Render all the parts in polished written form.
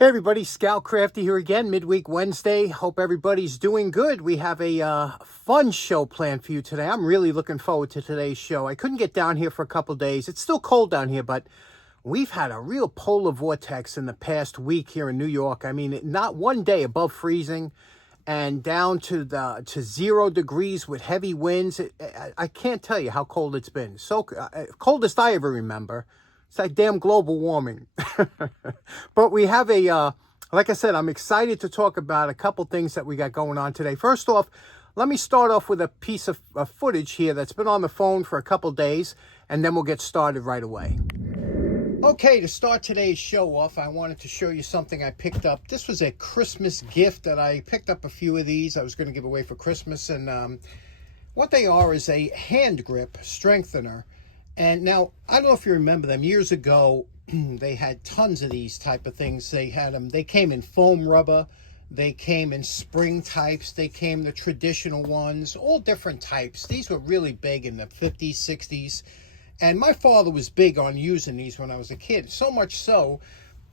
Hey everybody, Scout Crafty here again, midweek Wednesday. Hope everybody's doing good. We have a fun show planned for you today. I'm really looking forward to today's show. I couldn't get down here for a couple days. It's still cold down here, but we've had a real polar vortex in the past week here in New York. I mean, not one day above freezing and down to 0 degrees with heavy winds. I can't tell you how cold it's been. So coldest I ever remember. It's like damn global warming. But we have like I said, I'm excited to talk about a couple things that we got going on today. First off, let me start off with a piece of footage here that's been on the phone for a couple days, and then we'll get started right away. Okay, to start today's show off, I wanted to show you something I picked up. This was a Christmas gift that I picked up a few of these. I was going to give away for Christmas, and what they are is a hand grip strengthener. And now, I don't know if you remember them. Years ago, they had tons of these type of things. They had them. They came in foam rubber. They came in spring types. They came the traditional ones, all different types. These were really big in the 50s, 60s. And my father was big on using these when I was a kid. So much so,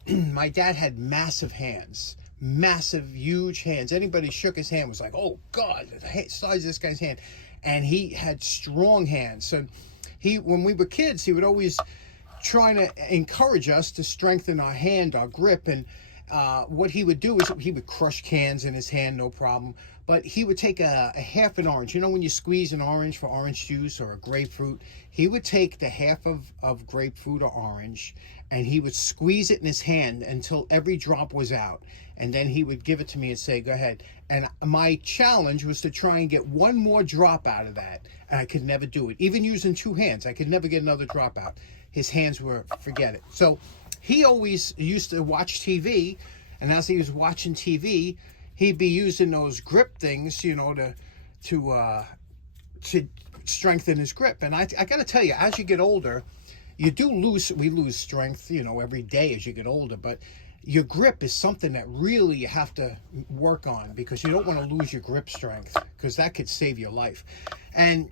my dad had massive hands. Massive, huge hands. Anybody shook his hand was like, oh, God, the size of this guy's hand. And he had strong hands. So when we were kids, he would always try to encourage us to strengthen our hand, our grip. And what he would do is he would crush cans in his hand, no problem. But he would take a half an orange. You know when you squeeze an orange for orange juice or a grapefruit? He would take the half of grapefruit or orange, and he would squeeze it in his hand until every drop was out. And then he would give it to me and say, go ahead. And my challenge was to try and get one more drop out of that. And I could never do it. Even using two hands, I could never get another drop out. His hands were, forget it. So he always used to watch TV. And as he was watching TV, he'd be using those grip things, you know, to strengthen his grip. And I got to tell you, as you get older, we lose strength, you know, every day as you get older. But your grip is something that really you have to work on, because you don't want to lose your grip strength, because that could save your life. And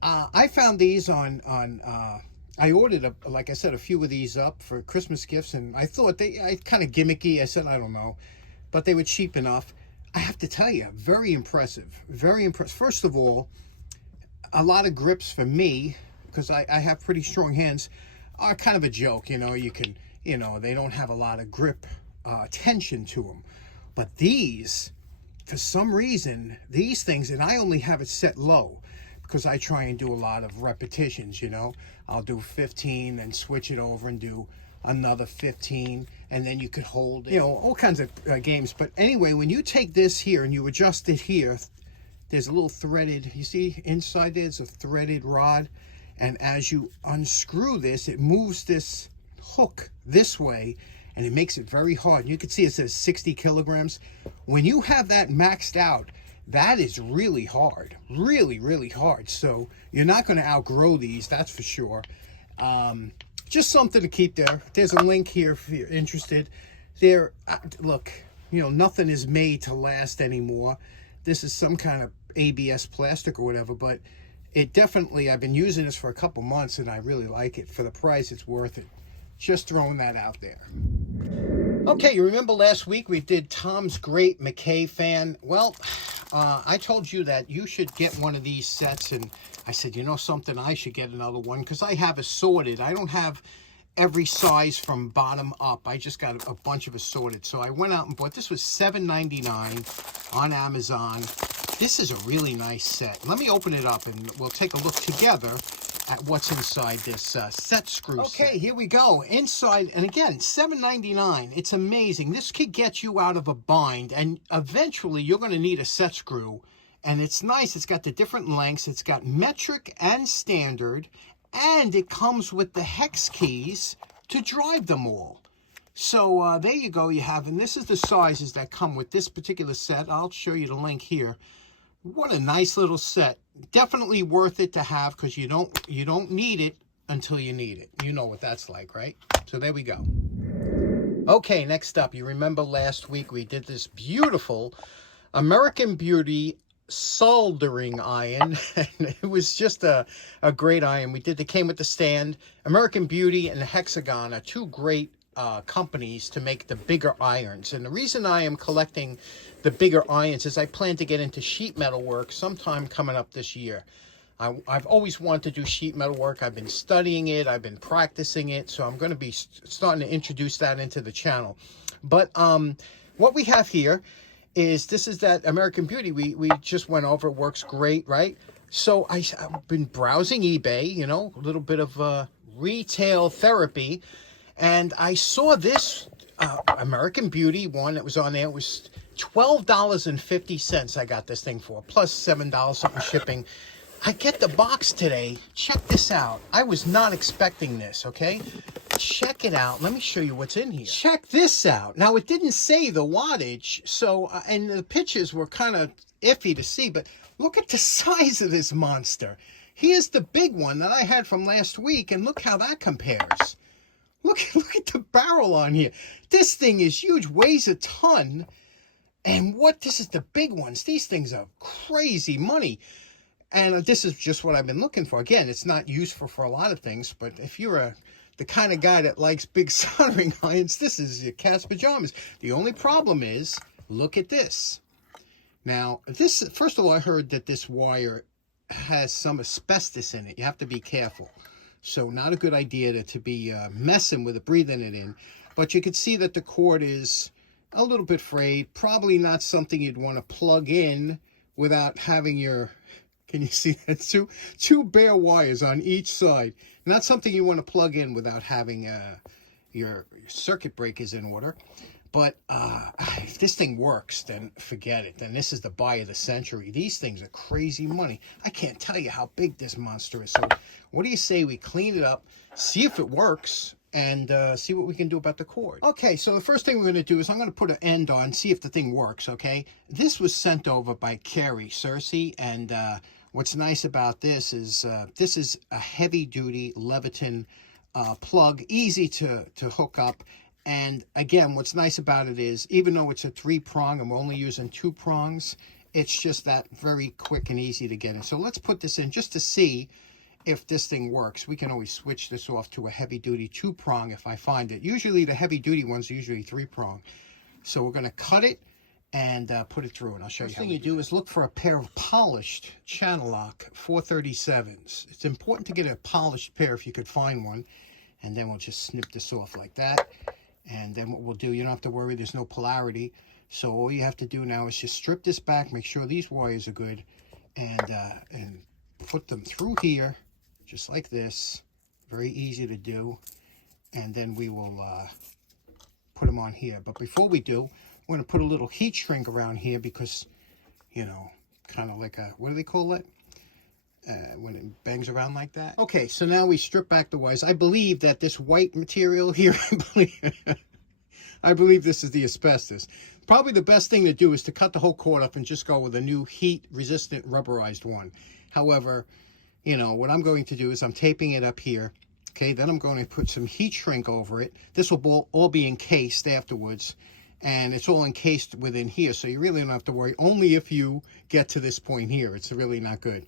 I found these I ordered, like I said, a few of these up for Christmas gifts, and I thought I kind of gimmicky. I said, I don't know, but they were cheap enough. I have to tell you, very impressive, very impressive. First of all, a lot of grips for me, because I have pretty strong hands, are kind of a joke. You know, they don't have a lot of grip tension to them. But these, for some reason, these things, and I only have it set low because I try and do a lot of repetitions, you know. I'll do 15 and switch it over and do another 15, and then you could hold it, you know, all kinds of games. But anyway, when you take this here and you adjust it here, there's a little threaded, you see inside there's a threaded rod, and as you unscrew this, it moves this hook this way, and it makes it very hard. You can see it says 60 kilograms. When you have that maxed out, that is really hard, really, really hard. So you're not going to outgrow these, that's for sure. Just something to keep there. There's a link here if you're interested. There, look, you know, nothing is made to last anymore. This is some kind of ABS plastic or whatever, but it definitely, I've been using this for a couple months and I really like it. For the price, it's worth it. Just throwing that out there. Okay, you remember last week we did Tom's Great McKay fan? Well, I told you that you should get one of these sets, and I said, you know something, I should get another one, because I have assorted. I don't have every size from bottom up. I just got a bunch of assorted. So I went out and bought, this was $7.99 on Amazon. This is a really nice set. Let me open it up and we'll take a look together at what's inside this set screw. Okay, here we go. Inside, and again, $7.99. It's amazing. This could get you out of a bind, and eventually you're going to need a set screw. And it's nice. It's got the different lengths. It's got metric and standard, and it comes with the hex keys to drive them all. So there you go. You have, and this is the sizes that come with this particular set. I'll show you the link here. What a nice little set. Definitely worth it to have, because you don't need it until you need it. You know what that's like, right? So there we go. Okay, next up, you remember last week we did this beautiful American Beauty soldering iron. And it was just a great iron. Came with the stand. American Beauty and Hexagon are two great companies to make the bigger irons. And the reason I am collecting the bigger irons is I plan to get into sheet metal work sometime coming up this year. I've always wanted to do sheet metal work. I've been studying it. I've been practicing it. So I'm going to be starting to introduce that into the channel. But what we have here is, this is that American Beauty we just went over. It works great, right? So I've been browsing eBay, you know, a little bit of retail therapy. And I saw this American Beauty one that was on there. It was $12.50 I got this thing for, plus $7 something shipping. I get the box today. Check this out. I was not expecting this, okay? Check it out. Let me show you what's in here. Check this out. Now, it didn't say the wattage, so, and the pictures were kind of iffy to see, but look at the size of this monster. Here's the big one that I had from last week, and look how that compares. Look at the barrel on here. This thing is huge, weighs a ton. And this is the big ones. These things are crazy money. And this is just what I've been looking for. Again, it's not useful for a lot of things, but if you're the kind of guy that likes big soldering irons, this is your cat's pajamas. The only problem is, look at this. Now, first of all, I heard that this wire has some asbestos in it. You have to be careful. So not a good idea to be messing with it, breathing it in. But you can see that the cord is a little bit frayed. Probably not something you'd want to plug in without having your... Can you see that? Two bare wires on each side. Not something you want to plug in without having your circuit breakers in order. But if this thing works, then forget it. Then this is the buy of the century. These things are crazy money. I can't tell you how big this monster is. So what do you say we clean it up, see if it works, and see what we can do about the cord. Okay, so the first thing we're going to do is I'm going to put an end on, see if the thing works, okay? This was sent over by Carrie Cersei, and what's nice about this is a heavy-duty Leviton plug, easy to hook up. And again, what's nice about it is, even though it's a 3-prong and we're only using 2 prongs, it's just that very quick and easy to get in. So let's put this in just to see if this thing works. We can always switch this off to a heavy-duty 2-prong if I find it. Usually the heavy-duty ones are usually 3-prong. So we're going to cut it and put it through, and I'll show you. The first thing you do is look for a pair of polished channel lock 437s. It's important to get a polished pair if you could find one. And then we'll just snip this off like that. And then what we'll do, you don't have to worry, there's no polarity. So all you have to do now is just strip this back, make sure these wires are good, and put them through here, just like this. Very easy to do. And then we will put them on here. But before we do, we're going to put a little heat shrink around here because, you know, kind of like a, what do they call it? When it bangs around like that. Okay, so now we strip back the wires. I believe that this white material here, I believe this is the asbestos. Probably the best thing to do is to cut the whole cord up and just go with a new heat-resistant rubberized one. However, you know, what I'm going to do is I'm taping it up here. Okay, then I'm going to put some heat shrink over it. This will all be encased afterwards. And it's all encased within here, so you really don't have to worry. Only if you get to this point here. It's really not good.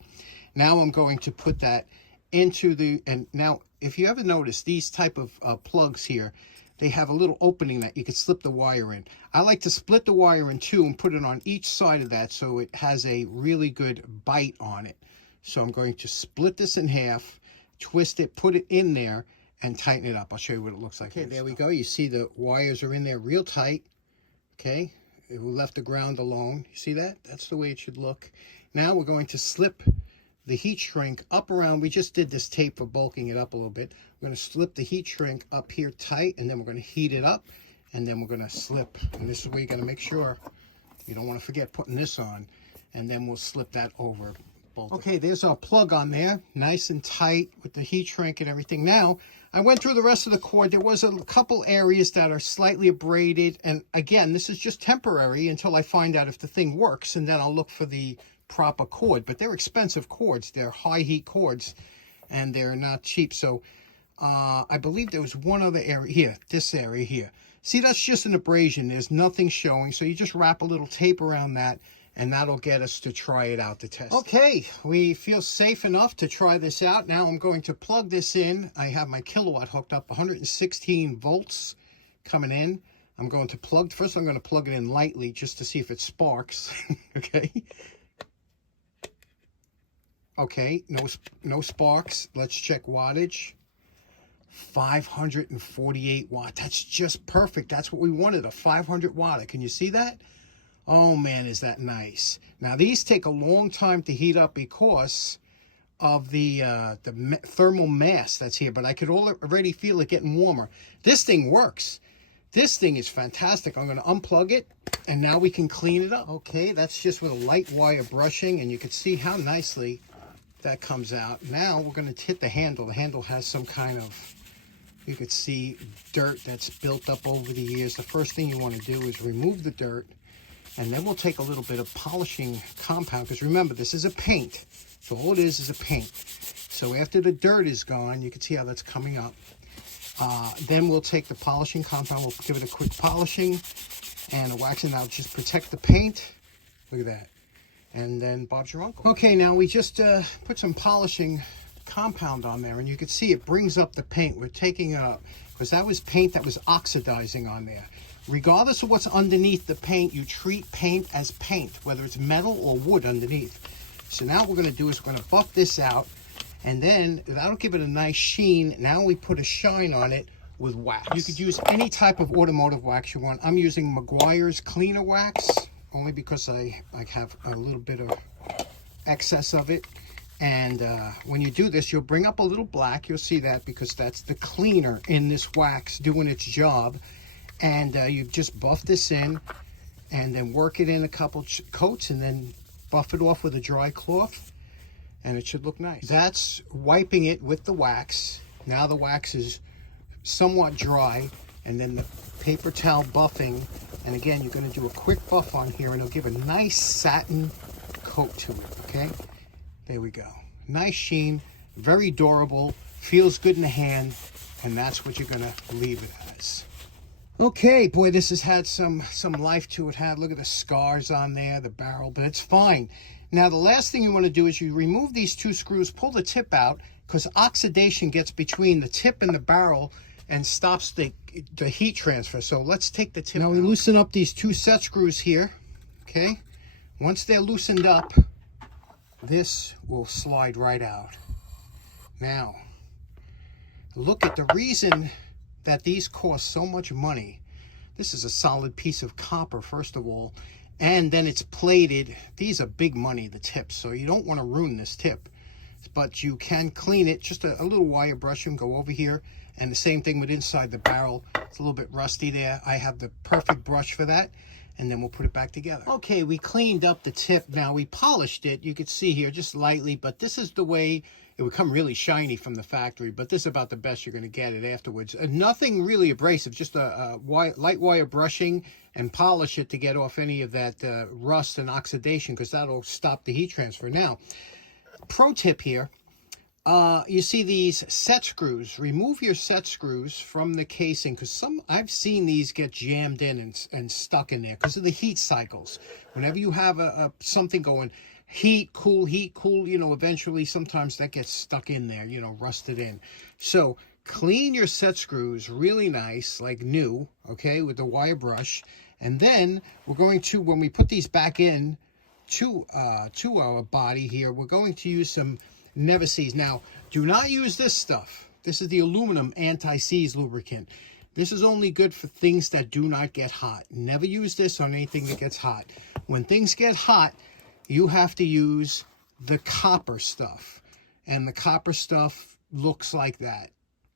Now I'm going to put that into the, and now if you ever notice these type of plugs here, they have a little opening that you can slip the wire in. I like to split the wire in 2 and put it on each side of that so it has a really good bite on it. So I'm going to split this in half, twist it, put it in there, and tighten it up. I'll show you what it looks like. Okay, there we go. You see the wires are in there real tight. Okay, we left the ground alone. You see that? That's the way it should look. Now we're going to slip the heat shrink up around. We just did this tape for bulking it up a little bit. We're going to slip the heat shrink up here tight, and then we're going to heat it up, and then we're going to slip. And this is where you got to make sure you don't want to forget putting this on, and then we'll slip that over. Okay, there's our plug on there, nice and tight with the heat shrink and everything. Now, I went through the rest of the cord. There was a couple areas that are slightly abraded, and again, this is just temporary until I find out if the thing works, and then I'll look for the proper cord. But they're expensive cords. They're high heat cords, and they're not cheap. So I believe there was one other area here, this area here. See, that's just an abrasion. There's nothing showing, so you just wrap a little tape around that, and that'll get us to try it out to test. Okay, we feel safe enough to try this out. Now I'm going to plug this in. I have my kilowatt hooked up, 116 volts. coming in. I'm going to plug, first I'm going to plug it in lightly just to see if it sparks. Okay. Okay, no sparks. Let's check wattage. 548 watt. That's just perfect. That's what we wanted, a 500 watt. Can you see that? Oh man, is that nice. Now these take a long time to heat up because of the thermal mass that's here, but I could already feel it getting warmer. This thing works. This thing is fantastic. I'm going to unplug it, and now we can clean it up. Okay, that's just with a light wire brushing, and you can see how nicely that comes out. Now we're going to hit the handle. The handle has some kind of, you could see dirt that's built up over the years. The first thing you want to do is remove the dirt, and then we'll take a little bit of polishing compound, because remember, this is a paint. So all it is a paint. So after the dirt is gone, you can see how that's coming up. Then we'll take the polishing compound, we'll give it a quick polishing and a waxing. Now just protect the paint. Look at that. And then Bob's your uncle. Okay, now we just put some polishing compound on there, and you can see it brings up the paint. We're taking it up because that was paint that was oxidizing on there. Regardless of what's underneath the paint, you treat paint as paint, whether it's metal or wood underneath. So now what we're going to do is we're going to buff this out, and then that'll give it a nice sheen. Now we put a shine on it with wax. You could use any type of automotive wax you want. I'm using Meguiar's cleaner wax, only because I have a little bit of excess of it. And when you do this, you'll bring up a little black. You'll see that because that's the cleaner in this wax doing its job. And you just buff this in and then work it in a couple coats and then buff it off with a dry cloth, and it should look nice. That's wiping it with the wax. Now the wax is somewhat dry, and then the paper towel buffing. And again, you're going to do a quick buff on here, and it'll give a nice satin coat to it, okay? There we go. Nice sheen, very durable, feels good in the hand, and that's what you're going to leave it as. Okay, boy, this has had some life to it. Look at the scars on there, the barrel, but it's fine. Now, the last thing you want to do is you remove these two screws, pull the tip out, because oxidation gets between the tip and the barrel and stops the heat transfer. So let's take the tip out. Now we loosen up these two set screws here, okay? Once they're loosened up, this will slide right out. Now, look at the reason that these cost so much money. This is a solid piece of copper, first of all, and then it's plated. These are big money, the tips, so you don't want to ruin this tip, but you can clean it. Just a little wire brush and go over here, and the same thing with inside the barrel. It's a little bit rusty there. I have the perfect brush for that, and then we'll put it back together. Okay, we cleaned up the tip. Now we polished it. You can see here just lightly, but this is the way it would come, really shiny from the factory, but this is about the best you're going to get it afterwards. Nothing really abrasive, just a light wire brushing and polish it to get off any of that rust and oxidation, because that'll stop the heat transfer. Now, pro tip here, you see these set screws. Remove your set screws from the casing, because I've seen these get jammed in and stuck in there because of the heat cycles. Whenever you have something going, heat, cool, you know, eventually sometimes that gets stuck in there, you know, rusted in. So clean your set screws really nice, like new, okay, with the wire brush. And then we're going to, when we put these back in to our body here, we're going to use some Never-Seize. Now, do not use this stuff. This is the aluminum anti-seize lubricant. This is only good for things that do not get hot. Never use this on anything that gets hot. When things get hot, you have to use the copper stuff. And the copper stuff looks like that.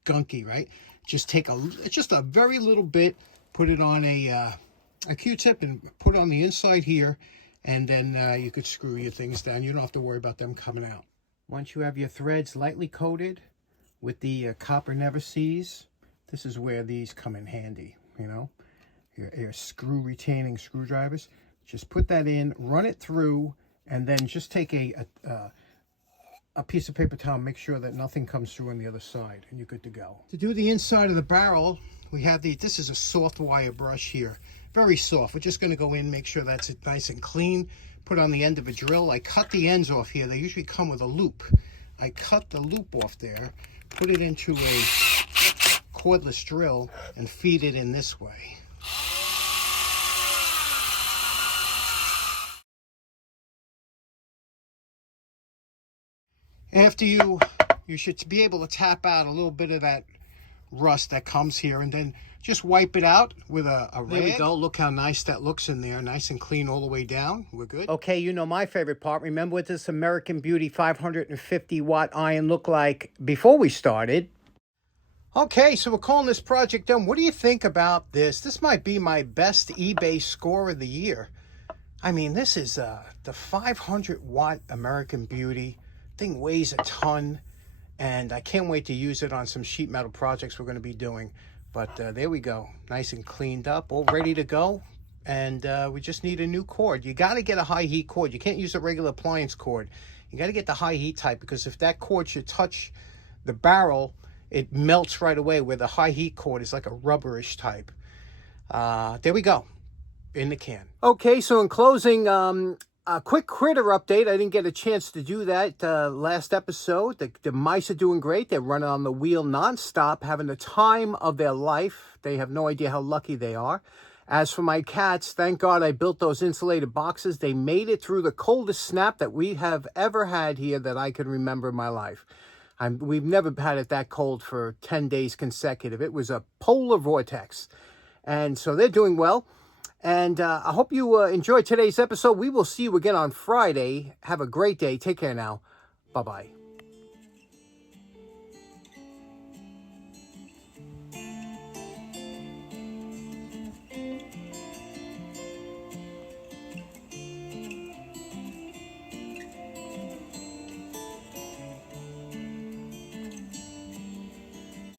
Gunky, right? Just take just a very little bit, put it on a Q-tip and put it on the inside here, and then you could screw your things down. You don't have to worry about them coming out. Once you have your threads lightly coated with the copper Never-Seize, this is where these come in handy, you know, your screw retaining screwdrivers. Just put that in, run it through, and then just take a piece of paper towel, make sure that nothing comes through on the other side, and you're good to go. To do the inside of the barrel, we have this is a soft wire brush here, very soft. We're just going to go in, make sure that's nice and clean, put on the end of a drill. I cut the ends off here. They usually come with a loop. I cut the loop off there, put it into a cordless drill and feed it in this way. After you should be able to tap out a little bit of that rust that comes here, and then just wipe it out with a rag. There we go. Look how nice that looks in there. Nice and clean all the way down. We're good. Okay, you know my favorite part. Remember what this American Beauty 550 watt iron looked like before we started? Okay, so we're calling this project done. What do you think about this? This might be my best eBay score of the year. I mean, this is the 500 watt American Beauty. Thing weighs a ton, and I can't wait to use it on some sheet metal projects we're going to be doing. But there we go, nice and cleaned up, all ready to go. And we just need a new cord. You got to get a high heat cord. You can't use a regular appliance cord. You got to get the high heat type, because if that cord should touch the barrel, it melts right away, where the high heat cord is like a rubberish type. There we go, in the can. Okay, so in closing, a quick critter update. I didn't get a chance to do that last episode. The mice are doing great. They're running on the wheel nonstop, having the time of their life. They have no idea how lucky they are. As for my cats, thank God I built those insulated boxes. They made it through the coldest snap that we have ever had here that I can remember in my life. We've never had it that cold for 10 days consecutive. It was a polar vortex. And so they're doing well. And I hope you enjoyed today's episode. We will see you again on Friday. Have a great day. Take care now. Bye-bye.